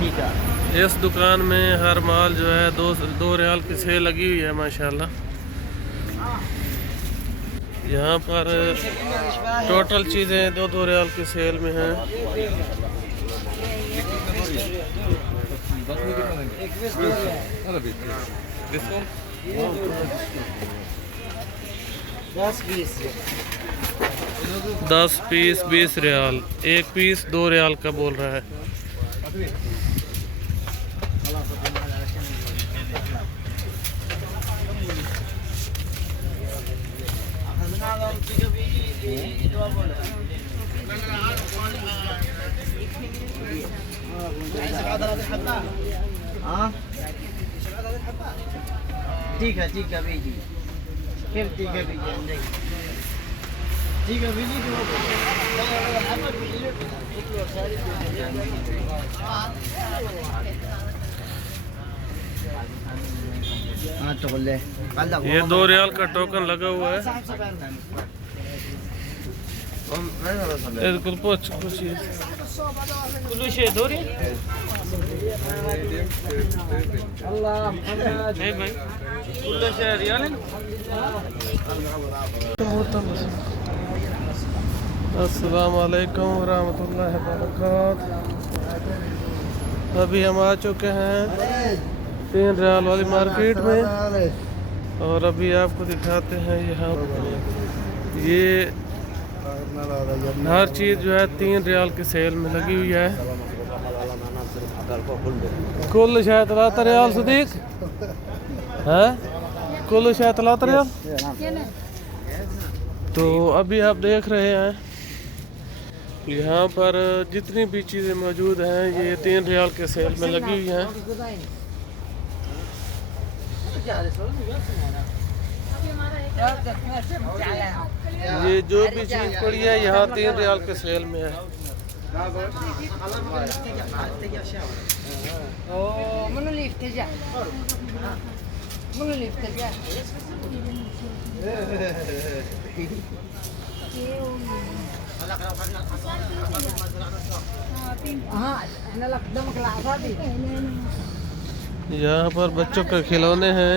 ठीक है। इस दुकान में हर माल जो है 2 रियाल की सेल लगी हुई है माशाल्लाह। यहाँ पर टोटल चीज़ें 2 रियाल की सेल में हैं। दस पीस 20 रियाल, एक पीस 2 रियाल का बोल रहा है। हाँ ठीक है भेजी, फिर ठीक है भेजी, ठीक है भेजी। हाँ तो ले ये 2 रियाल का टोकन लगा हुआ है। अस्सलाम वालेकुम वरहमतुल्लाहि वबरकातुहू। अभी हम आ चुके हैं 3 रियाल वाली मार्केट में और अभी आपको दिखाते हैं यहाँ ये हर चीज़ जो है 3 रियाल की सेल में लगी हुई है। कुल शायद 3 रियाल सदीक है, कुल शायद 3 रियाल। तो अभी आप देख रहे हैं यहाँ पर जितनी भी चीज़ें मौजूद हैं ये 3 रियाल के सेल में लगी हुई हैं। ये जो भी चीज़ पड़ी है यहाँ 3 रियाल के सेल में है। यहाँ पर बच्चों के खिलौने हैं।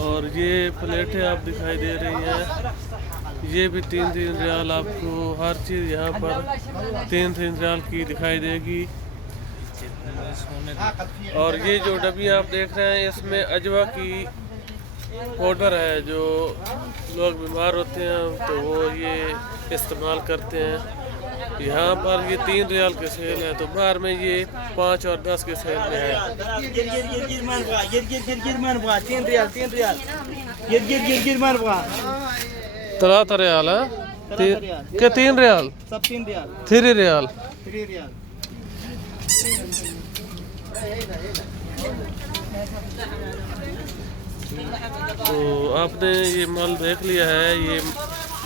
और ये प्लेटें आप दिखाई दे रही हैं, ये भी 3 रियाल। आपको हर चीज़ यहाँ पर 3 रियाल की दिखाई देगी। और ये जो डब्बी आप देख रहे हैं इसमें अजवा की पाउडर है। जो लोग बीमार होते हैं तो वो ये इस्तेमाल करते हैं। यहाँ पर ये 3 रियाल के सेल है, तो बाहर में ये 5 और 10 के सेल में है। 3 रियाल है के 3 रियाल, सब 3 रियाल, 3 रियाल। तो आपने ये माल देख लिया है, ये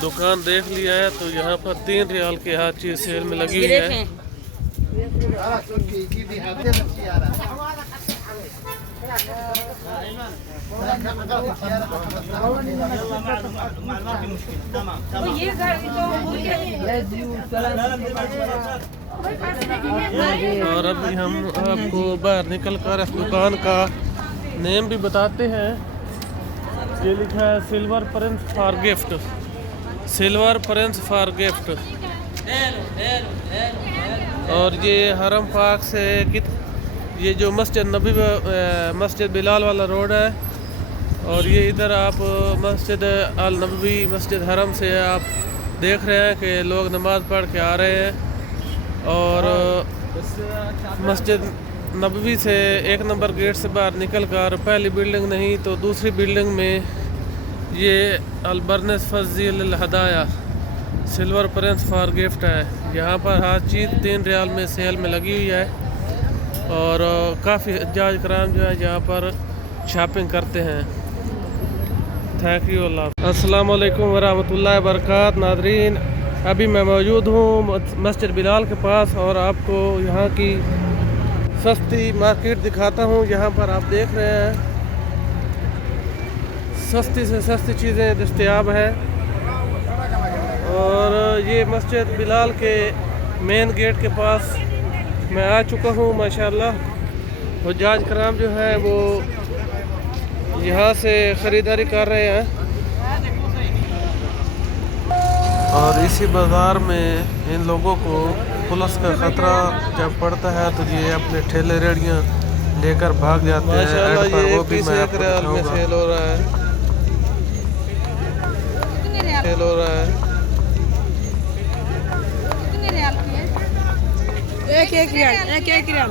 दुकान देख लिया है, तो यहाँ पर 3 रियाल की हर चीज़ सेल में लगी हुई है। और अभी हम आपको बाहर निकल कर इस दुकान का नेम भी बताते हैं। ये लिखा है silver prince for gift, silver prince for gift. और ये हरम पाक से ये जो मस्जिद नबी मस्जिद बिलाल वाला रोड है, और ये इधर आप मस्जिद अल नबवी मस्जिद हरम से आप देख रहे हैं कि लोग नमाज़ पढ़ के आ रहे हैं। और मस्जिद नबवी से 1 नंबर गेट से बाहर निकल कर पहली बिल्डिंग नहीं तो दूसरी बिल्डिंग में ये अलबरनस फजील हदाया सिल्वर प्रिंस फॉर गिफ्ट है। यहाँ पर हर चीज़ 3 रियाल में सेल में लगी हुई है और काफ़ी हज्जाज कराम जो है यहाँ पर शॉपिंग करते हैं। थैंक यू अल्लाह। अस्सलाम वालेकुम वरहमतुल्लाहि वबरकातुहू। नादरीन, अभी मैं मौजूद हूँ मस्जिद बिलाल के पास और आपको यहाँ की सस्ती मार्केट दिखाता हूँ। यहाँ पर आप देख रहे हैं सस्ती से सस्ती चीज़ें दस्तयाब हैं। और ये मस्जिद बिलाल के मेन गेट के पास मैं आ चुका हूँ। माशाल्लाह हुज्जाज कराम जो है वो यहाँ से ख़रीदारी कर रहे हैं। और इसी बाज़ार में इन लोगों को पुलिस का ख़तरा जब पड़ता है तो ये अपने ठेले रेड़ियाँ लेकर भाग जाते हैं। माशाल्लाह पर ये वो भी मैं एक रियाल में सेल हो रहा है, सेल हो रहा है। एक रियाल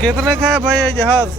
कितने का है भाई ये जहाज?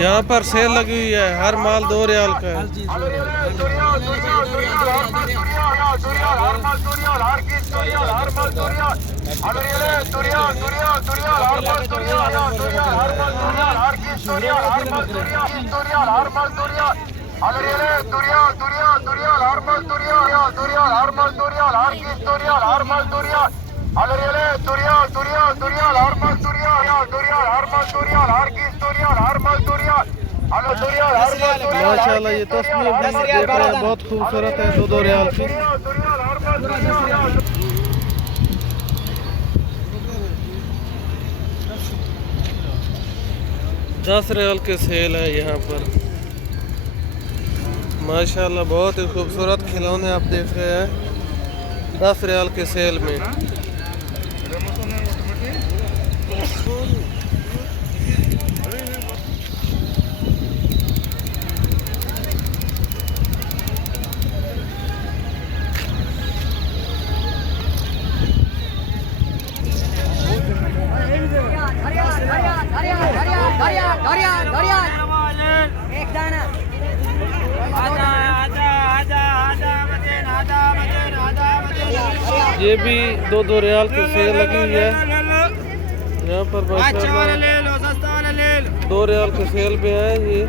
यहाँ पर सेल लगी हुई है, हर माल 2 रियाल का है। माशाल्लाह ये तस्वीर भी देख रहे हैं, बहुत खूबसूरत है। 2 रियाल की। 10 रियाल के सेल है यहाँ पर। माशाल्लाह बहुत ही खूबसूरत खिलौने आप देख रहे हैं 10 रियाल के सेल में। एक दाना ये भी 2 रियाल की सेल लगी हुई है यहाँ पर। माशाल्लाह 2 रियाल के सेल पे है ये।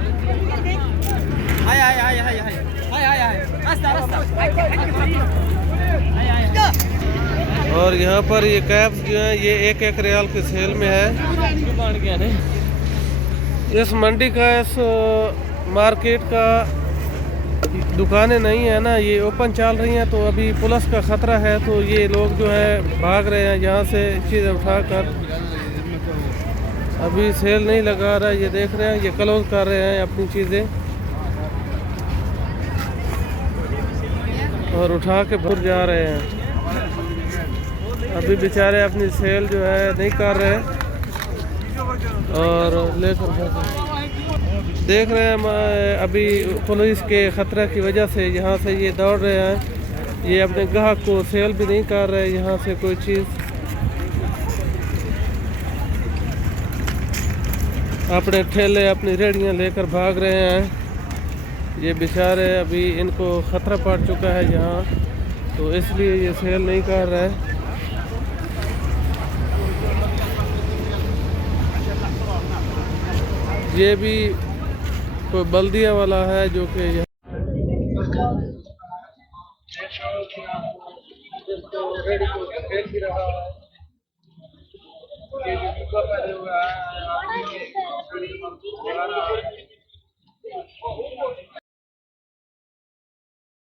और यहाँ पर ये कैप्स जो है ये 1 रियाल के सेल में है। इस मंडी का, इस मार्केट का दुकानें नहीं है ना, ये ओपन चल रही हैं। तो अभी पुलिस का ख़तरा है तो ये लोग जो है भाग रहे हैं यहाँ से चीज़ें उठाकर। अभी सेल नहीं लगा रहा, ये देख रहे हैं, ये क्लोज कर रहे हैं अपनी चीज़ें और उठा के भर जा रहे हैं। अभी बेचारे अपनी सेल जो है नहीं कर रहे और लेकर देख रहे हैं। अभी पुलिस के ख़तरे की वजह से यहाँ से ये दौड़ रहे हैं। ये अपने ग्राहक को सेल भी नहीं कर रहे यहाँ से कोई चीज़। अपने ठेले अपनी रेड़ियाँ लेकर भाग रहे हैं। ये बेचारे अभी इनको ख़तरा पड़ चुका है यहाँ, तो इसलिए ये सेल नहीं कर रहे। ये भी कोई बल्दिया वाला है जो कि रेडी को खेल भी रहा है। ये जो पहले हुआ है